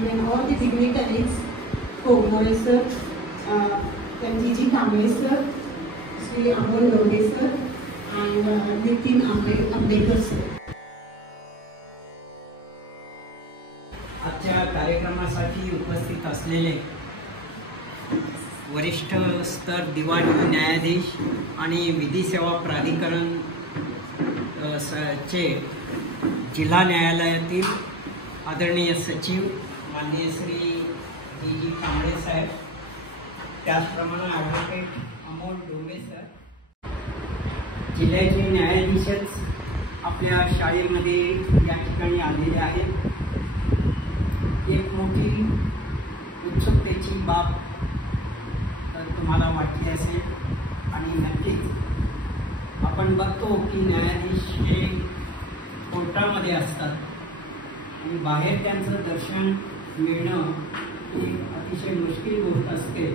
even all the dignitaries, Komore sir, then Gigi Kamble sir, Sri Amol Lode sir, and Nitin Ambedkar sir. आजच्या कार्यक्रमासाठी उपस्थित असलेले वरिष्ठ स्तर दिवाण न्यायाधीश आणि विधी सेवा प्राधिकरण चे जिल्हा न्यायालयातील आदरणीय सचिव माननीय श्री जी कांबळे साहेब, त्याचप्रमाणे ॲडव्होकेट अमोल डोंगे सर, जिल्ह्याचे न्यायाधीशच आपल्या शाळेमध्ये या ठिकाणी आलेले आहेत. एक मोठी उत्सुकतेची बाब तुम्हाला वाटली असेल आणि नक्कीच आपण बघतो की न्यायाधीश हे कोर्टामध्ये असतात आणि बाहेर त्यांचं दर्शन मिळणं ही अतिशय मुश्किल गोष्ट असते.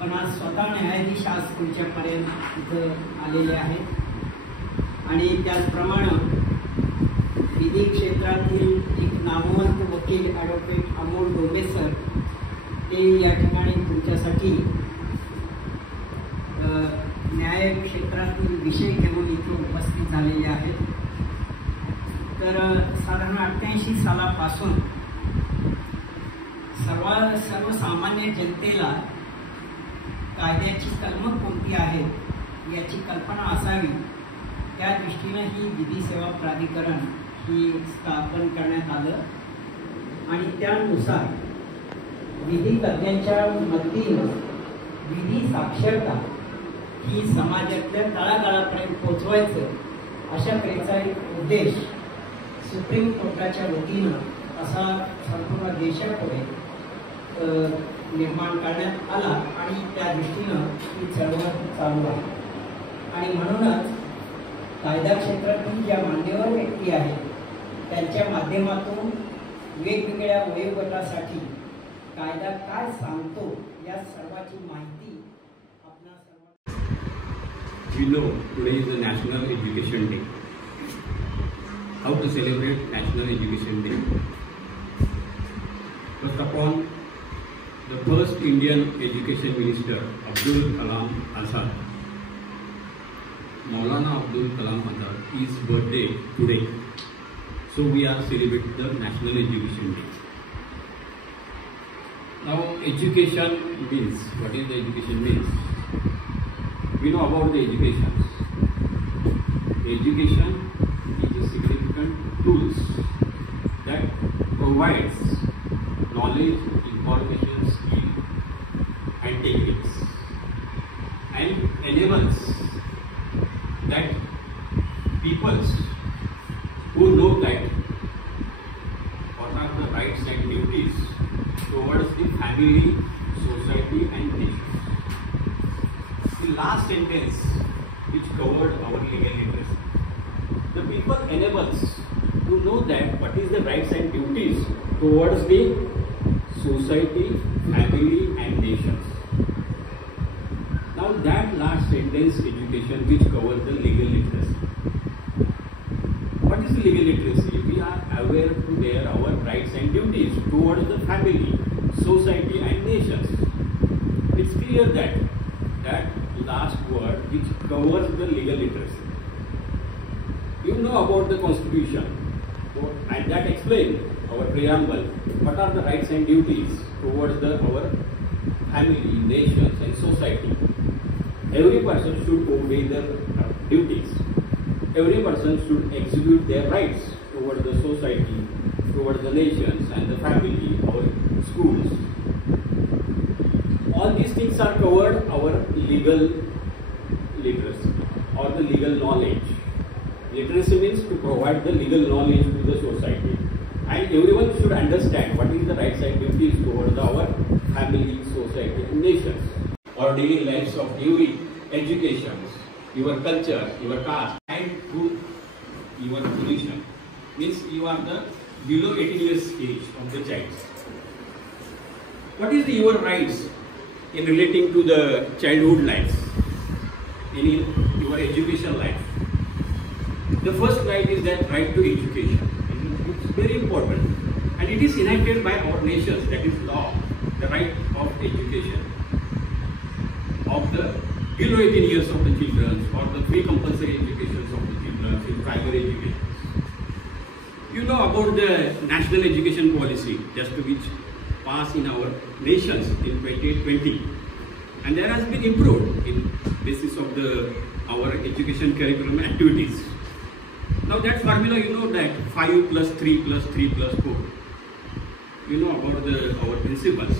पण आज स्वतः न्यायाधीश आज तुमच्यापर्यंत इथं आलेले आहेत आणि त्याचप्रमाणे विधी क्षेत्रातील एक नामवंत वकील ॲडव्होकेट अमोल डोंगे सर ते या ठिकाणी तुमच्यासाठी न्याय क्षेत्रातील विषय घेऊन इथे उपस्थित झालेले आहेत. तर साधारण 88 सालापासून सर्वसामान्य जनतेला कायद्याची कलमं कोणती आहेत याची कल्पना असावी, त्या दृष्टीनं ही विधी सेवा प्राधिकरण ही स्थापन करण्यात आलं आणि त्यानुसार विधी तज्ञांच्या मदतीनं विधी साक्षरता ही समाजातल्या तळागाळापर्यंत पोहोचवायचं अशा तऱ्हेचा एक उद्देश सुप्रीम कोर्टाच्या वतीनं असा संपूर्ण देशापुढे निर्माण करण्यात आला आणि त्या दृष्टीनं ही चळवळ चालू आहे. आणि म्हणूनच कायदा क्षेत्रातील ज्या मान्यवर व्यक्ती आहेत त्यांच्या माध्यमातून वेगवेगळ्या वयोगटासाठी कायदा काय सांगतो या सर्वाची माहिती आपणा सर्व. We know today is the National Education Day. How to celebrate National Education Day? First upon, the first Indian Education Minister, Abdul Kalam Azad, Maulana Abdul Kalam Azad, his birthday today. So we are celebrating the National Education Day. Now education means, what is the education means? We know about the education. Education is a significant tools that provides knowledge, information, skill and techniques and enables that peoples who know that what are the rights and duties towards the family, society and nation. The last sentence which covered our legal literacy. The people enables to know that what is the rights and duties towards the society, family and nations. Now that last sentence, education, which covers the legal literacy. What is legal literacy? We are aware to their our rights and duties towards the family, society and nations. It's clear that last word which covers the legal literacy. You know about the Constitution, and that explains our preamble. What are the rights and duties towards our family, nations and society? Every person should obey their duties. Every person should execute their rights towards the society, towards the nations and the family, our schools. All these things are covered our legal literacy or the legal knowledge. Literacy means to provide the legal knowledge to the society, and everyone should understand what is the rights and duties towards our family, society and nations. Or daily lives of every education, your culture, your caste and to your position. Means you are the below 18 years age of the child. What is your rights in relating to the childhood life, in your education life? The first right is that right to education. It's very important and it is enacted granted by our nations, that is law, the right of education of the below 18 years of the children, or the free compulsory education of the children in primary education. You know about the national education policy, just which passed in our nations in 2020, and there has been improved in basis of our education curriculum activities. Now that formula, you know that 5 plus 3 plus 3 plus 4. You know about our principles.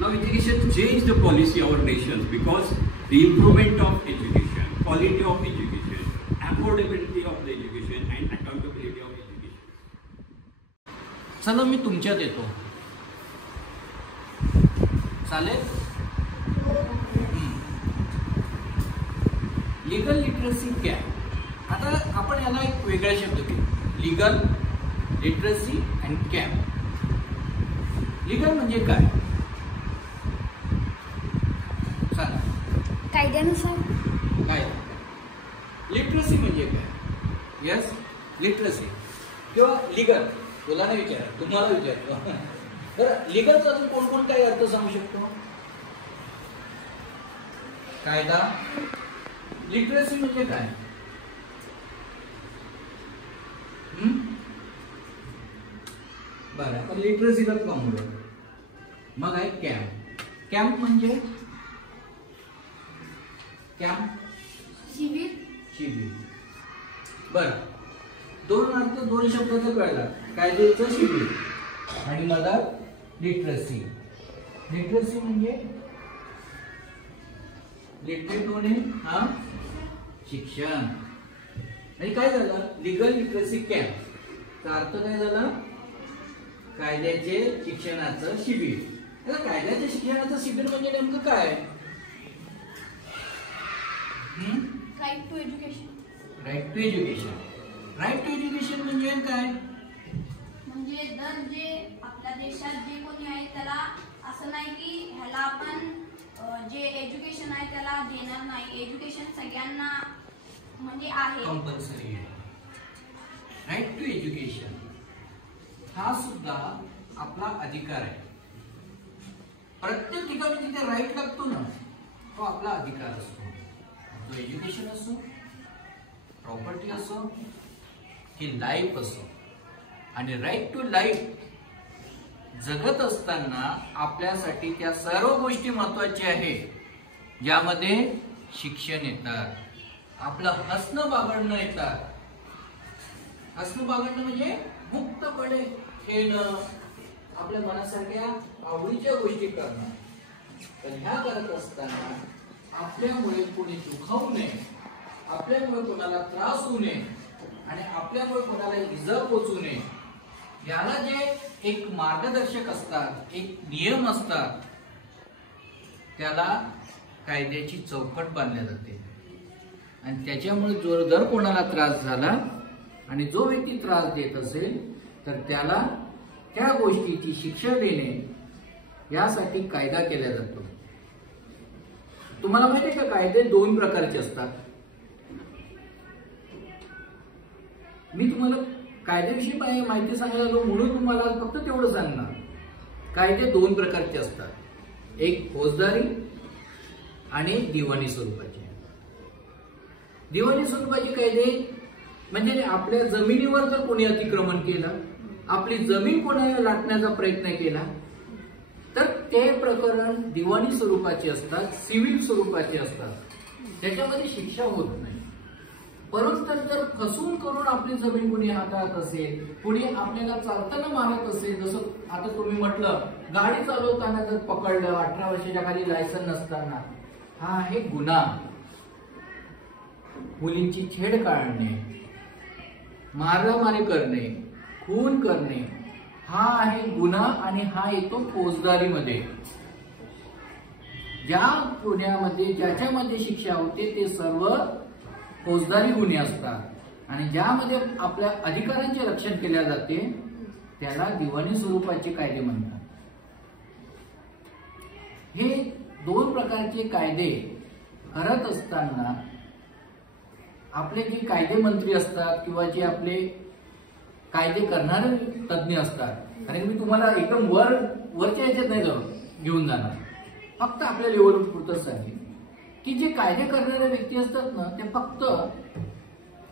Now education changed the policy of our nations because the improvement of education, quality of education, affordability of the education and accountability of education. चला मी तुमच्यात येतो. चालेल? Legal literacy क्या? आता आपण याला एक वेगळा शब्द घेऊ. Legal literacy and camp. Legal म्हणजे काय? सांगा. कायद्यानुसार. काय? लिटरसी म्हणजे काय? यस, लिटरसी किंवा लीगल. तुला नाही विचार, तुम्हाला विचारतो. बरं, लीगलचा अजून कोण कोण काही अर्थ सांगू शकतो? कायदा. लिटरसी म्हणजे काय? बरं, आपण लिटरसीला पाहूया. मग आहे कॅम्प. कॅम्प म्हणजे कॅम्प शिबिर. शिबिर. बरं, दोन अर्थ, दोन शब्दाचा कळला. कायद्याचं शिबिर आणि मला लिटरसी. लिटरसी म्हणजे लिटरेट होणे, हा शिक्षण. आणि काय झालं? लीगल लिटरसी कॅम्प चा अर्थ काय झाला? कायद्याचे शिक्षणाचं शिबिर. कायद्याच्या शिक्षणाचं शिबिर म्हणजे नेमकं काय? Right to education. Right to education. Right to education म्हणजे काय? म्हणजे जर जे आपल्या देशात जे कोणी आहे त्याला असं नाही की ह्याला आपण जे एज्युकेशन आहे त्याला देणार नाही. एज्युकेशन सगळ्यांना म्हणजे आहे, कंपल्सरी आहे. राईट टू एज्युकेशन हा सुद्धा आपला अधिकार आहे. प्रत्येक ठिकाणी जिथे राईट लागतो ना, तो आपला अधिकार असतो. तो एज्युकेशन असो, प्रॉपर्टी असो की लाईफ असो. आणि राईट टू लाईफ जगत असताना आपल्यासाठी त्या सर्व गोष्टी महत्वाच्या आहेत, ज्यामध्ये शिक्षण येतात, आपलं हसणं बागडणं येतात. हसणं बागडणं म्हणजे मुक्तपणे खेळणं, आपल्या मनासारख्या आवडीच्या गोष्टी करणं. पण ह्या करत असताना आपल्यामुळे कोणी दुखावू नये, आपल्यामुळे कोणाला त्रास होऊ नये आणि आपल्यामुळे कोणाला इजा पोचू नये, याला जे एक मार्गदर्शक असतात, एक नियम असतात, त्याला कायद्याची चौकट बांधल्या जाते. आणि त्याच्यामुळे जर कोणाला त्रास झाला आणि जो व्यक्ती त्रास देत असेल तर त्याला त्या गोष्टीची शिक्षा देणे यासाठी कायदा केला जातो. तुम्हाला माहिती आहे का, कायदे दोन प्रकारचे असतात. मी तुम्हाला कायद्याविषयी माहिती सांगायला आलो म्हणून तुम्हाला फक्त तेवढं सांगणार. कायदे दोन प्रकारचे असतात, एक फौजदारी आणि दिवाणी स्वरूपाचे. दिवाणी स्वरूपाचे कायदे म्हणजे आपल्या जमिनीवर जर कोणी अतिक्रमण केलं, आपली जमीन कोणाला लाटण्याचा प्रयत्न केला तर ते प्रकरण दिवाणी स्वरूपाचे असतात, सिव्हिल स्वरूपाचे असतात. त्याच्यामध्ये शिक्षा होत नाही. परंतु जर फसवून करून आपली जमीन कोणी हाताळत असेल, कोणी आपल्याला चालताना मारत असेल, जसं आता तुम्ही म्हटलं गाडी चालवताना जर पकडलं 18 वर्षाच्या खाली लायसन नसताना, हा आहे गुन्हा. मुलींची छेड काढणे, मारामारी करणे, खून करणे हा आहे गुन्हा आणि हा येतो फौजदारीमध्ये. ज्या गुन्ह्यामध्ये ज्याच्यामध्ये शिक्षा होते ते सर्व फौजदारी गुन्हे असतात आणि ज्यामध्ये आपल्या अधिकारांचे रक्षण केले जाते त्याला दिवाणी स्वरूपाचे कायदे म्हणतात. हे दोन प्रकारचे कायदे करत असताना आपले जे कायदे मंत्री असतात किंवा जे आपले कायदे करणारे तज्ज्ञ असतात. आणि मी तुम्हाला एकदम वरच्या याच्यात नाही घेऊन जाणार, फक्त आपल्या लेवल पुरतं सांगेन की जे कायदे करणारे व्यक्ती असतात ना, ते फक्त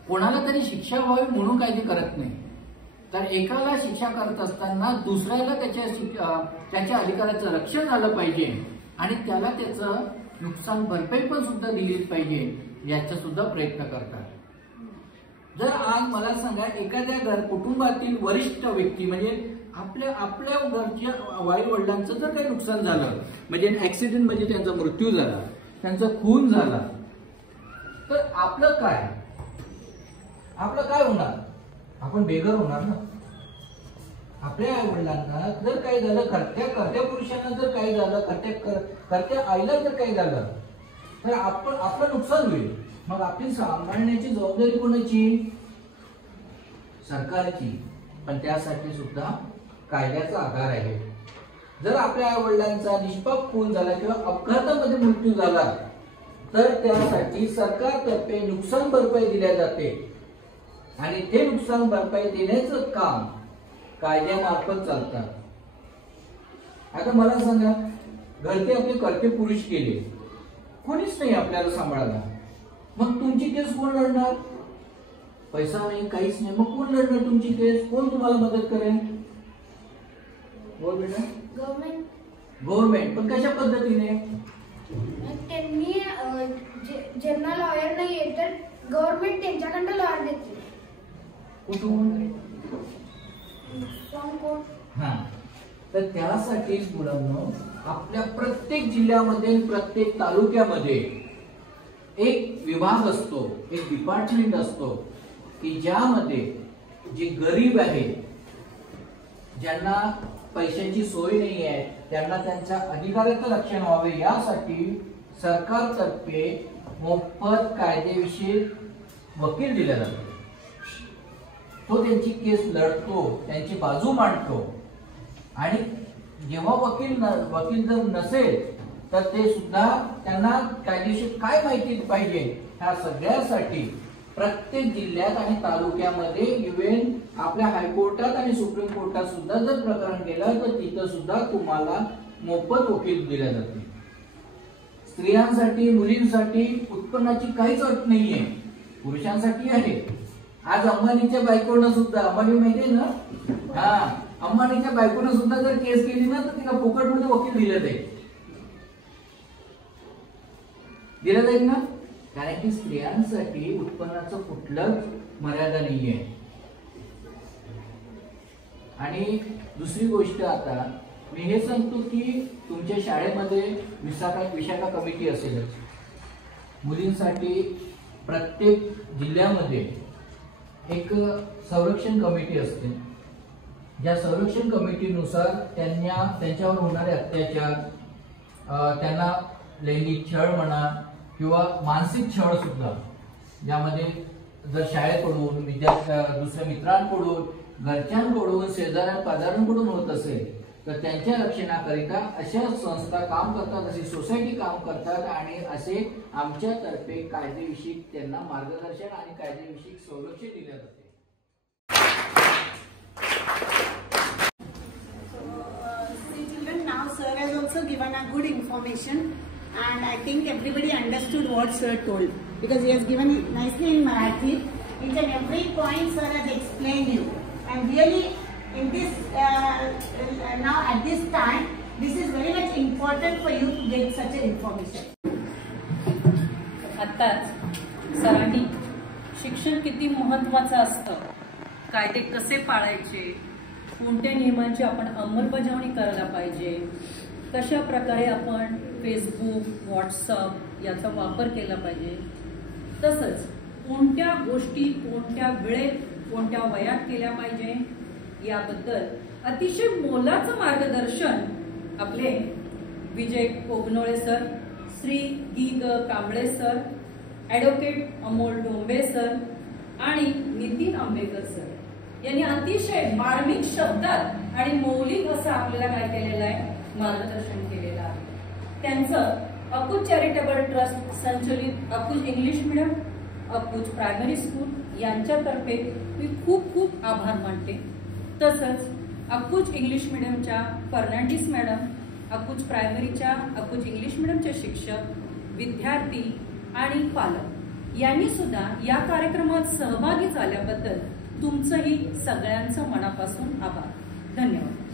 कोणाला तरी शिक्षा व्हावी म्हणून कायदे करत नाही, तर एकाला शिक्षा करत असताना दुसऱ्याला त्याच्या अधिकाराचं रक्षण झालं पाहिजे आणि त्याला त्याचं नुकसान भरपाई पण सुद्धा दिलीच पाहिजे याचा सुद्धा प्रयत्न करतात. जर आज मला सांगा एखाद्या कुटुंबातील वरिष्ठ व्यक्ती म्हणजे आपल्या घरच्या आई वडिलांचं जर काही नुकसान झालं, म्हणजे ऍक्सिडेंट म्हणजे त्यांचा मृत्यू झाला, त्यांचा खून झाला, तर आपलं काय होणार? आपण बेघर होणार ना. आपल्या आई वडिलांना जर काही झालं, कर्त्या पुरुषांना जर काही झालं, कर्त्या आईला जर काही झालं, तर आपलं नुकसान होईल. मग आपली सांभाळण्याची जबाबदारी कोणाची? सरकारची. पण त्यासाठी सुद्धा कायद्याचा आधार आहे. जर आपल्या आई वडिलांचा निष्पाप खून झाला किंवा अपघातामध्ये मृत्यू झाला, तर त्यासाठी सरकारतर्फे नुकसान भरपाई दिल्या जाते आणि ते नुकसान भरपाई देण्याचं काम कायद्यामार्फत चालतात. आता मला सांगा, घरचे आपले कर्ते पुरुष गेले, कोणीच नाही आपल्याला सांभाळायला, मग तुमची केस कोण लढणार? पैसा नाही, काहीच नाही, मग कोण लढणार तुमची केस? कोण तुम्हाला मदत करेल? बोल बेटा. गव्हर्नमेंट. पण कशा पद्धतीने? त्यांनी ज्यांना लॉयर नाही आहे तर गव्हर्नमेंट त्यांच्याकडे लॉयर देते. कुठून? हा. तर त्यासाठीच मुलांनो आपल्या प्रत्येक जिल्ह्यामध्ये, प्रत्येक तालुक्यामध्ये एक विभाग असतो, एक डिपार्टमेंट असतो की ज्यामध्ये जे गरीब आहेत, ज्यांना पैशाची सोय नाही आहे, त्यांना त्यांच्या अधिकाराचं रक्षण व्हावे यासाठी सरकारतर्फे मोफत कायदेविषयी वकील दिला जातो. तो त्यांची केस लढतो, त्यांची बाजू मांडतो आणि जेव्हा वकील जर नसेल तर ते सुद्धा त्यांना कायदेशीर काय माहिती पाहिजे ह्या सगळ्यासाठी प्रत्येक जिल्ह्यात आणि तालुक्यामध्ये, इव्हन आपल्या हायकोर्टात आणि सुप्रीम कोर्टात सुद्धा जर प्रकरण गेलं तर तिथं सुद्धा तुम्हाला मोफत वकील दिल्या जाते. स्त्रियांसाठी, मुलींसाठी उत्पन्नाची काहीच अट नाहीये, पुरुषांसाठी आहे. आज अंबानीच्या बायकोनं सुद्धा, अंबानी माहितीये ना, हा, अंबानीच्या बायकोनं सुद्धा जर केस केली ना तर तिला फुकटमध्ये वकील दिले जाईल ना, कारण की स्त्रियांसाठी उत्पन्नाचं कुठलंच मर्यादा नाहीये. आणि दुसरी गोष्ट, आता मी हे सांगतो की तुमच्या शाळेमध्ये विशाखा कमिटी असेलच. मुलींसाठी प्रत्येक जिल्ह्यामध्ये एक संरक्षण कमिटी असते. ज्या संरक्षण कमिटीनुसार त्यांच्यावर होणारे अत्याचार, त्यांना लैंगिक छळ म्हणा किंवा मानसिक छळ सुद्धा, ज्यामध्ये जर शाळेकडून, दुसऱ्या मित्रांकडून, घरच्यांकडून, शेजाऱ्या पाजाऱ्यांकडून होत असेल तर त्यांच्या रक्षणाकरिता अशा संस्था काम करतात, अशी सोसायटी काम करतात आणि असे आमच्यातर्फे कायदेविषयी त्यांना मार्गदर्शन आणि कायदेविषयी संरक्षण दिले जाते. Now sir has also given a good information and I think everybody understood what sir told because he has given it nicely in Marathi. Each and every point sir has explained you and really in this now at this time this is very much important for you to get such an information. आताच सरांनी शिक्षण किती महत्त्वाचं असतं, कायदे कसे पाळायचे, कोणत्या नियमांची आपण अंमलबजावणी करायला पाहिजे, कशा प्रकारे आपण फेसबुक, व्हॉट्सअप याचा वापर केला पाहिजे, तसंच कोणत्या गोष्टी कोणत्या वेळेत कोणत्या वयात केल्या पाहिजे याबद्दल अतिशय मोलाचं मार्गदर्शन आपले विजय कोगनोळे सर, श्री गी ग Kamble sir, advocate Amol Dombe sir आणि नितीन आंबेकर सर यांनी अतिशय मार्मिक शब्दात आणि मौलिक असं आपल्याला काय केलेलं आहे, मार्गदर्शन केलेलं आहे. त्यांचं अकुज चॅरिटेबल ट्रस्ट संचलित Akuj English medium, अक्कूज primary school यांच्यातर्फे मी खूप खूप आभार मानते. तसंच अक्कूज इंग्लिश मीडियमच्या फर्नांडिस मॅडम, अक्कूज प्रायमरीच्या अक्कूज इंग्लिश मीडियमचे शिक्षक, विद्यार्थी आणि पालक यांनी सुद्धा या कार्यक्रमात सहभागी झाल्याबद्दल तुमचंही सगळ्यांचं मनापासून आभार. धन्यवाद.